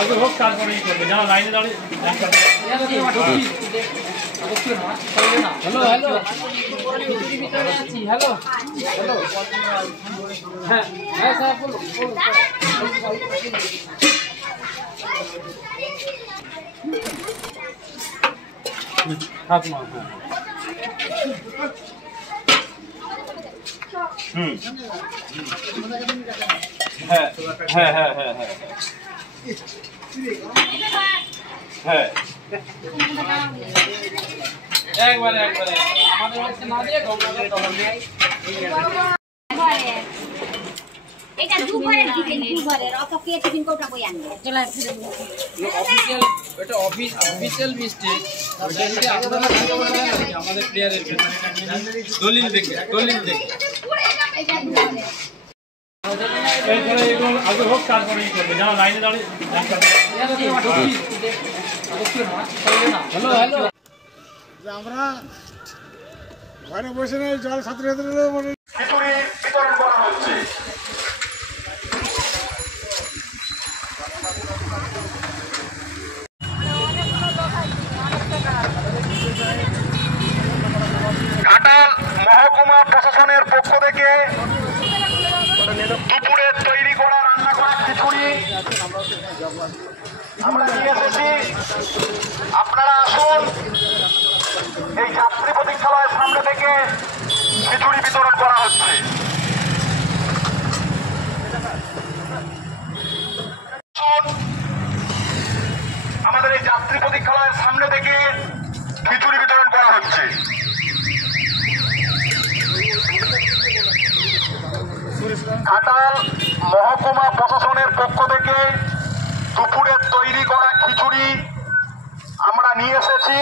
আগে হোক তারপরে করবে যারা লাইনে দাঁড়িয়ে হ্যালো হ্যালো ভিতরে আছি হ্যালো হ্যালো হ্যাঁ হ্যাঁ স্যার বলুন হাত মা হ্যাঁ হ্যাঁ হ্যাঁ হ্যাঁ হ্যাঁ হ্যাঁ একবারে একবারে আমাদের হচ্ছে না দিয়ে গঙ্গাধর দহন দিয়ে এটা দুপুরের দুপুরের অত কে টিফিন কোটা কই আনবে চলা অফিশিয়াল এটা অফিশিয়াল মিস্টেক এটা আপনারা কি বলবেন আমাদের প্লেয়ারের দলিল দেখে এগুলো আগে হোক তারপরে করবে যারা লাইনে দাঁড়িয়ে হ্যালো হ্যালো আমরা ঘরে বসে নেই জল ছাত্রছাত্রীদের বিতরণ করা হচ্ছে। ঘাটাল মহকুমা প্রশাসনের পক্ষ থেকে দুপুরে তৈরি করা রান্না করা খিচুড়ি আমরা নিয়ে এসেছি। আপনারা আসুন, এই যাত্রী প্রতীক্ষালয়ের সামনে থেকে খিচুড়ি বিতরণ করা হচ্ছে। আমাদের এই যাত্রী প্রতীক্ষালয়ের সামনে থেকে খিচুড়ি বিতরণ করা হচ্ছে। ঘাটাল মহকুমা প্রশাসনের পক্ষ থেকে দুপুরের তৈরি করা খিচুড়ি আমরা নিয়ে এসেছি।